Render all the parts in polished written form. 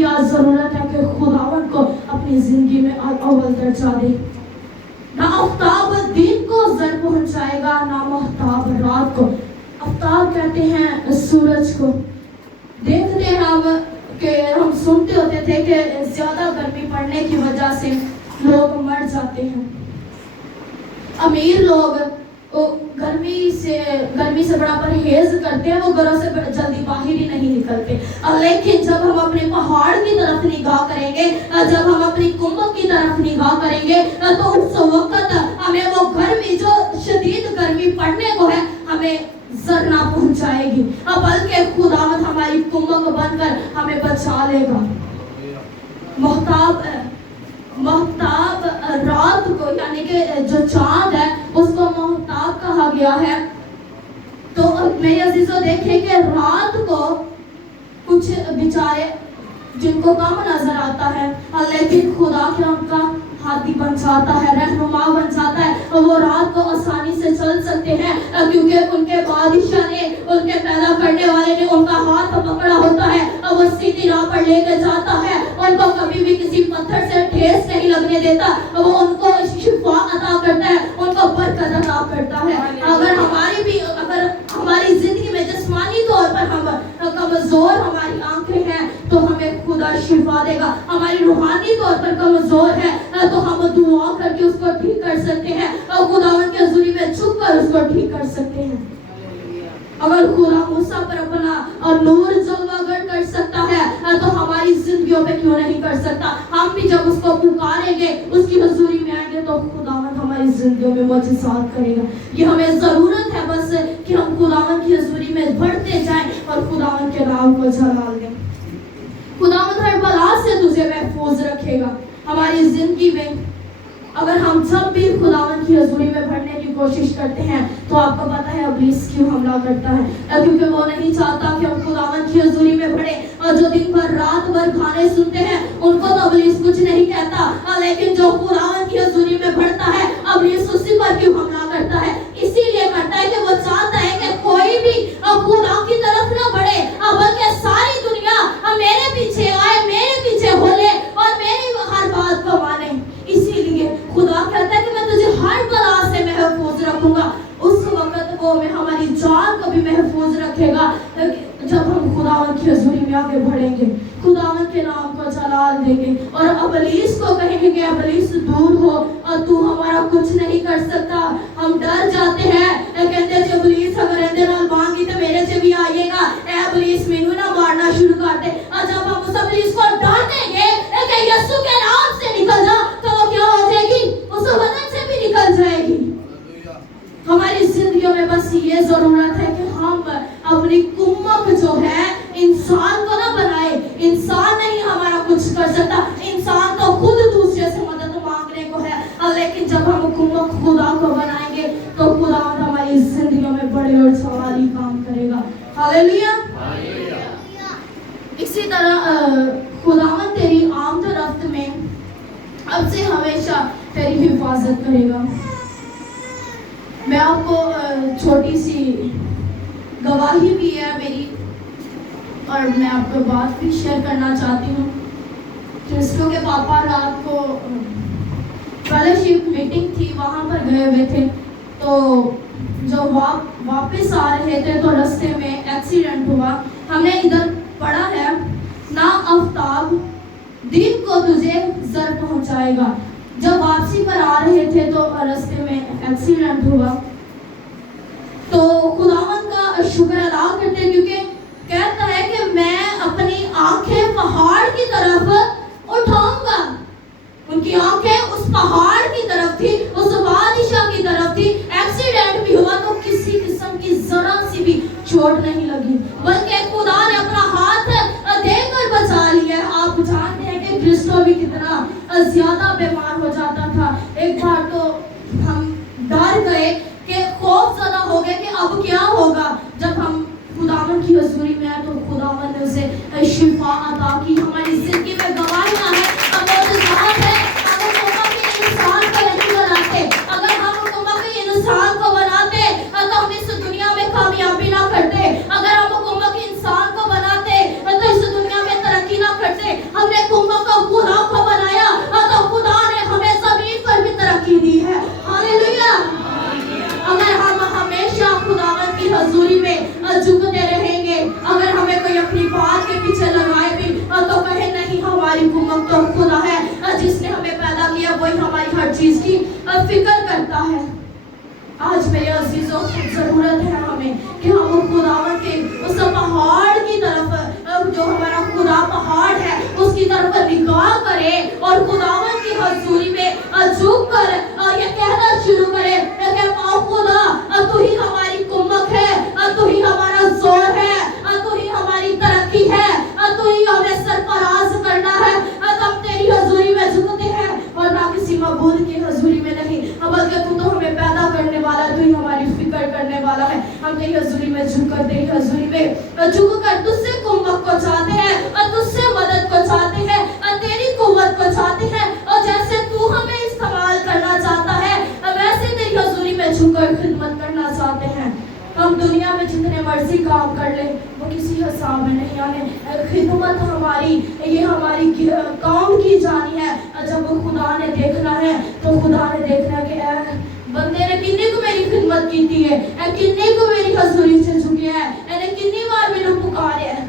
بھی آج ضرورت ہے کہ خداوند کو اپنی زندگی میں اول درجہ دے. نہ آفتاب دن کو زر پہنچائے گا، نہ مہتاب رات کو. آفتاب کہتے ہیں سورج کو. دیکھتے ہیں ہم کہ ہم سنتے ہوتے تھے کہ زیادہ گرمی پڑنے کی وجہ سے لوگ مر جاتے ہیں. امیر لوگ گرمی سے بڑا پرہیز کرتے ہیں، وہ گھروں سے جلدی باہر ہی نہیں نکلتے. لیکن جب ہم اپنے پہاڑ کی طرف نگاہ کریں گے، جب ہم اپنی کمبھ کی طرف نگاہ کریں گے تو اس وقت ہمیں وہ گرمی جو شدید گرمی پڑنے کو ہے ہمیں زر نہ پہنچائے گی، بلکہ خداوند ہماری کمبھ بن کر ہمیں بچا لے گا. مہتاب رات کو یعنی کہ جو چاند ہے اس کو مہتاب کہا گیا ہے. تو میرے عزیزو دیکھیں کہ رات کو کچھ بیچارے جن کو کم نظر آتا ہے لیکن خدا کے ان کا ہاتھی بن جاتا ہے، رہنما بن جاتا ہے. وہ رات کو آسانی سے چل سکتے ہیں کیونکہ ان کے بادشاہ نے، ان کے پیدا کرنے والے نے ان کا ہاتھ پکڑا ہوتا ہے. وہ سیدھی راہ پر لے کے جاتا ہے، ان کو کبھی بھی کسی پتھر سے ٹھیس نہیں لگنے دیتا. وہ ان کو شفا عطا کرتا ہے، ان کو برکت عطا کرتا ہے. اگر ہماری زندگی میں جسمانی طور پر ہم کمزور ہماری آنکھیں ہیں تو ہمیں خدا شفا دے گا. ہماری روحانی طور پر کمزور ہے تو ہم دعا کر کے اس کو ٹھیک کر سکتے ہیں، اور خداوند کے حضوری میں چھپ کر اس کو ٹھیک کر سکتے ہیں. اگر خدا موسیٰ پر اپنا نور جلوہ گر کر سکتا ہے تو ہماری زندگیوں پہ کیوں نہیں کر سکتا. ہم بھی جب اس کو پکاریں گے، اس کی حضوری میں آئیں گے تو خداوند ہماری زندگیوں میں معجزات کرے گا. یہ ہمیں ضرورت ہے بس کہ ہم خداوند کی حضوری میں بڑھتے جائیں اور خداوند کے نام کو جلال دیں. خداوند ہر بلا سے تجھے محفوظ رکھے گا. ہماری زندگی میں اگر ہم جب بھی خداوند کی حضوری میں بڑھنے کی کوشش کرتے ہیں تو آپ کو پتہ ہے ابلیس کیوں حملہ کرتا ہے؟ کیونکہ وہ نہیں چاہتا کہ ہم خداوند کی حضوری میں بڑھیں. اور جو دن بھر رات بھر گانے سنتے ہیں ان کو تو ابلیس کچھ نہیں کہتا، لیکن جو خداوند کی حضوری میں بڑھتا ہے ابلیس اسی پر کیوں حملہ کرتا ہے؟ اسی لیے کرتا ہے کہ وہ چاہتا ہے کہ کوئی بھی خدا کی طرف نہ بڑھے، بلکہ ساری دنیا میرے پیچھے آئے، میرے پیچھے بولے اور میری ہر بات کو مانے. اسی لیے خدا کہتا ہے کہ میں تجھے ہر بلا سے محفوظ رکھوں گا. اس وقت وہ ہماری جان کو بھی محفوظ رکھے گا جب ہم خداوند کی حضوری میں آگے بڑھیں گے، خداوند کے نام کو جلال دیں گے اور ابلیس کو کہیں گے کہ ابلیس دور ہو اور تو ہمارا کچھ نہیں کر سکتا. ہم ڈر جاتے ہیں، کہتے ہیں ابلیس اگر اندر نال بانگی تو میرے سے بھی آئیے گا، اے ابلیس مینوں نہ مارنا شروع کر دے. اور جب ہم اس ابلیس کو ڈانٹیں گے کہ یسوع کے نام سے نکل جا تو وہ کیا ہو جائے گی؟ اس بدن سے بھی نکل جائے گی. ہماری زندگیوں میں بس یہ ضرورت ہے کہ ہم اپنی کمک جو ہے انسان کو نہ بنائے. انسان نہیں ہمارا کچھ کر سکتا، انسان تو خود دوسرے سے مدد مانگنے کو ہے. لیکن جب ہم کمک خدا کو بنائیں گے تو خدا ہماری زندگیوں میں بڑے اور سواری کام کرے گا. ہاللیلویا. اسی طرح خداوند تیری آمد و رفت میں اب سے ہمیشہ تیری حفاظت کرے گا. میں آپ کو چھوٹی سی گواہی بھی ہے میری اور میں آپ کو بات بھی شیئر کرنا چاہتی ہوں. کرسٹو کے پاپا رات کو فیلوشپ میٹنگ تھی، وہاں پر گئے ہوئے تھے. تو جو واپس آ رہے تھے تو رستے میں ایکسیڈنٹ ہوا. ہم نے ادھر پڑھا ہے نہ آفتاب دن کو تجھے زر پہنچائے گا. جب واپسی پر آ رہے تھے تو رستے میں ایکسیڈنٹ ہوا. تو خداوند کا شکر ادا کرتے کیونکہ کہتا ہے کہ میں اپنی آنکھیں پہاڑ کی طرف اٹھاؤں گا. ان کی آنکھیں اس پہاڑ کی طرف تھی، اس بادشاہ کی طرف تھی. ایکسیڈنٹ بھی ہوا تو کسی قسم کی ذرا سی بھی چوٹ نہیں لگی، بلکہ خدا نے اپنا ہاتھ دے کر بچا لیا. آپ جانتے ہیں کہ کرسٹو بھی کتنا زیادہ بیمار ہو جاتا تھا. ایک بار تو ہم ڈر گئے کہ خوف زدہ ہو گئے کہ اب کیا ہوگا. جب ہم خداوند کی حضوری میں آئے تو خداوند نے اسے شفا عطا کی. ہماری زندگی میں گواہیاں ہیں، معجزات ہیں. اگر ہم انسان کو نہیں بناتے، اگر ہم انسان کو بناتے تو ہم اس دنیا میں کامیابی نہ کرتے. اگر ہم انسان کو بناتے تو اس دنیا میں ترقی نہ کرتے. چیز کی فکر کرتا ہے. آج میرے عزیزوں ضرورت ہے ہمیں کہ ہم خداوند کے اس پہاڑ کی طرف جو ہمارا خدا پہاڑ ہے اس کی طرف نگاہ کریں اور خداوند کی حضوری میں جھک کر یہ کہنا شروع کریں کہ پاؤ خدا تو ہی ہماری قوت ہے, تو ہی ہمارا زور ہے, تو ہی ہماری ترقی ہے, تو ہی ہمیں سرفراز کرنا ہے. ہم تیری حضوری میں جھکتے ہیں اور نہ کسی معبود کی حضوری میں نہیں, بلکہ تو ہمیں پیدا کرنے والا, تو ہی ہماری فکر کرنے والا ہے. ہم تیری حضوری میں جھک کر تیری حضوری میں جھک کر تجھ سے قوت کو چاہتے ہیں اور تجھ سے مدد کو چاہتے ہیں اور تیری قوت کو چاہتے ہیں, اور جیسے تو ہمیں استعمال کرنا چاہتا ہے ویسے تیری حضوری میں جھک کر خدمت کرنا چاہتے ہیں. ہم دنیا میں جتنے مرضی کام کر لیں وہ کسی حساب میں نہیں آنے. خدمت ہماری یہ ہماری کام کی جانی ہے. جب خدا نے دیکھنا ہے تو خدا نے دیکھنا کہ اے بندے نے کننے کو میری خدمت کی ہے, کننے کو میری حضوری سے جھکیا ہے, نے کننی بار میرے پکارے ہے.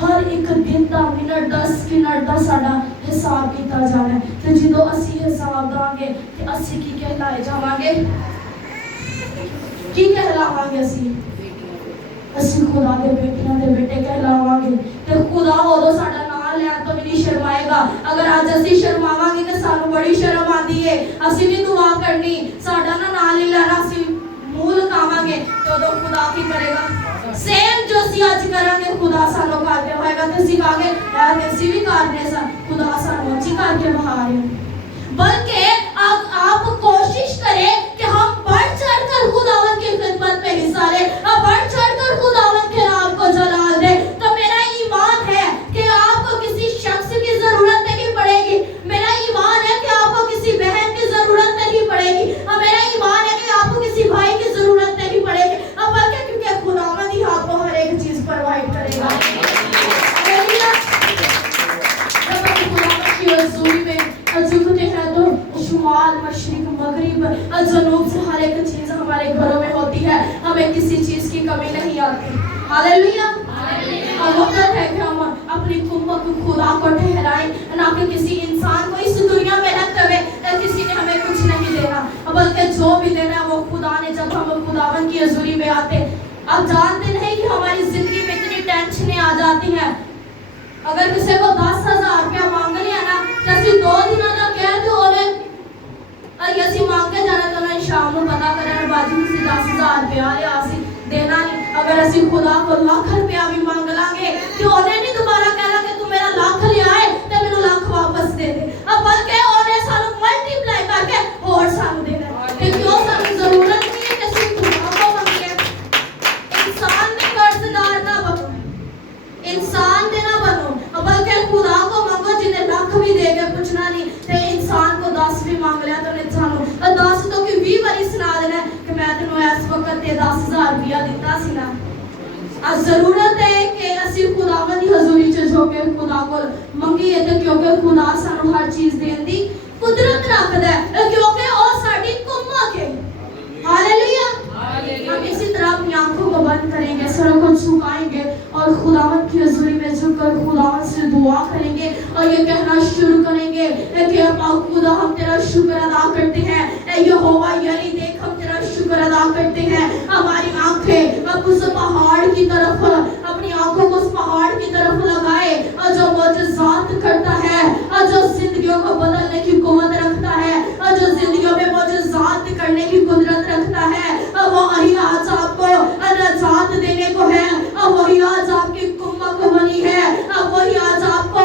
ہر ایک دن دا منٹ 10 منٹ دا ساڈا حساب کیتا جانا ہے. تے جدوں اسی حساب داں گے تے اسی کی کہلائے جاواں گے, کی کہلاواں گے؟ اسی خدا دے بیٹیاں دے بیٹے کہلاواں گے. تے خدا اودوں ساڈا نام لین تو بھی نہیں شرمائے گا. اگر اج اسی شرماواں گے تے سانو بڑی شرم آندی ہے. اسی بھی دعا کرنی ساڈا نام نہیں لینا, اسی منہ لکاواں گے تے اودوں خدا کی کرے گا؟ سیم جو اسی اج کران گے خدا سانو کرتے ہوئے گا تے اسی کہاں گے یار اسی بھی کرنے سا, خدا سانو اچھی کر کے بہا رہے ہیں. بلکہ آپ کوشش کریں کہ ہم بڑھ چڑھ کر خداوند کی خدمت میں حصہ لیں, بڑھ چڑھ کر خداوند کے نام کو جلال دیں. تو میرا ایمان ہے کہ آپ کو کسی شخص کی ضرورت نہیں پڑے گی. میرا ایمان ہے کہ آپ کو کسی بہن کی ضرورت نہیں پڑے گی. میرا ایمان ہے کہ آپ کو کسی بھائی کی ضرورت نہیں پڑے گی, بلکہ کیونکہ خداوند ہی آپ کو ہر ایک چیز پرووائڈ کرے گا. جب ہم خداوند کی حضوری میں جھکتے ہیں تو شمال مشرق مغرب جنوب سے ہر ایک چیز ہمارے گھروں میں ہوتی ہے. ہمیں کسی چیز کی کمی نہیں آتی. ہاللیلویا. وقت ہے کہ ہم اپنی قوت خدا کو ٹھہرائیں, نہ کہ کسی انسان کو. اس دنیا میں رہتے ہوئے کسی نے ہمیں کچھ نہیں دینا, بلکہ جو بھی دینا ہے وہ خدا نے. جب ہم خداوند کی حضوری میں آتے, اب جانتے نہیں کہ ہماری زندگی میں اتنی ٹینشنیں آ جاتی ہیں. اگر کسی کو 10,000 روپیہ مانگ لیا نا تو اسی 2 دنوں کا کہہ دو انہیں اور اسی مانگ کے جانا تو انہیں شام کو پتا کرنا باجی سے 10,000 روپیہ لیا اسی دینا نہیں. اگر اسی خدا کو لاکھ روپیہ بھی مانگ لیں گے تو انہیں نہیں دوبارہ کہنا کہ تو میرا لاکھ لیا ہے تو میرا لاکھ واپس دے دے, اب بلکہ انہیں سانو ملٹی پلائی کر کے اور سانو دینا ہے. کہ کیوں سانو ضرورت نہیں ہے کہ صرف خدا کو مانگے. انسان میں قرض دار نہ بنو, انسان دے نہ بنو, بلکہ خدا کو مانگو جنہیں لاکھ بھی دے گے پوچھنا نہیں. تے انسان کو 10 بھی مانگ لیا تو انہیں سانو 10 تو کہ 20 باری سنا دینا کہ میں تینوں اس وقت 10,000 روپیہ دیتا سی نا. اب ضرورت ہے کہ اسی خداوند کی حضوری چ جو کہ خدا کو منگیے تے کیونکہ خدا سانو ہر چیز دین دی قدرت رکھدا ہے, کیونکہ او ساڈی قوت ہے. ہاللیلویا. ہم اسی طرح اپنی آنکھوں کو بند کریں گے, سروں کو جھکائیں گے اور خداوند کی حضوری میں جھک کر خداوند سے دعا کریں گے اور یہ کہنا شروع کریں گے کہ پاک خدا ہم تیرا شکر ادا کرتے ہیں. اے یہوہ یعنی دیکھ ہم تیرا شکر ادا کرتے ہیں. ہماری آنکھیں اب اس پہاڑ کی طرف, اپنی آنکھوں کو اس پہاڑ کی طرف لگائے اور جو معجزات کرتا ہے اور جو زندگیوں کو بدلنے کی قوت رکھتا ہے اور جو زندگیوں میں معجزات کرنے کی قدرت رکھتا ہے, وہی آج آپ کو نجات دینے کو ہے, وہی آج آپ کی قوت بنی ہے, وہی آج آپ کو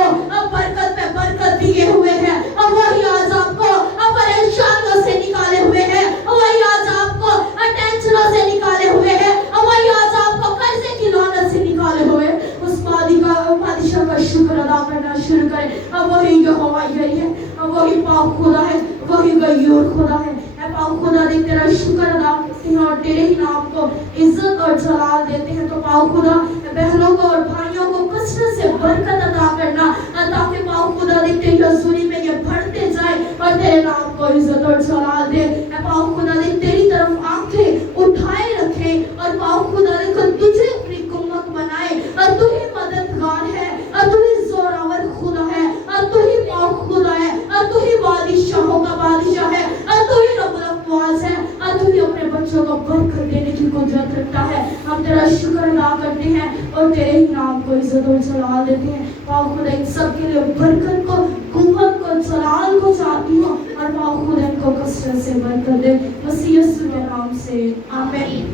برکت پہ برکت دیے ہوئے ہیں, وہی آج آپ کو پریشانیوں سے نکالے ہوئے ہیں, وہی آج آپ کو ٹینشنوں سے نکالے ہوئے ہیں, وہی آج آپ کو قرضے کی لعنت سے نکالے ہوئے. اس بادشاہ کا شکر ادا کرنا شروع کریں. وہی یہوہ یہی ہے, وہی پاک خدا ہے, وہی غیور خدا ہے. اے پاک خدا دیکھ تیرا شکر ادا کرتے ہیں اور تیرے ہی نام کو عزت اور جلال دیتے ہیں. تو پاک خدا بہنوں کو اور بھائیوں کو کثرت سے برکت عطا کرنا تاکہ پاک خدا دیکھ تیری حضوری میں یہ بڑھتے جائے اور تیرے نام کو عزت اور جلال دے. اے پاک خدا دیکھ تیری طرف آنکھیں اٹھائے رکھے اور پاک خدا دیکھ تجھے اپنی قوت بنائے, اور تو ہی مددگار ہے, اور تو ہی زوراور خدا ہے, اور تو ہی پاک خدا ہے, اور تو ہی بادشاہوں کا بادشاہ ہے, تیرا شکر ادا کرتے ہیں اور تیرے ہی نام کو عزت و جلال دیتے ہیں. پاک خدا ان سب کے لیے برکت کو، قوت کو، جلال کو چاہتی ہوں، اور پاک خدا ان کو کثرت سے برکت دے. مسیح یسوع کے نام سے آمین.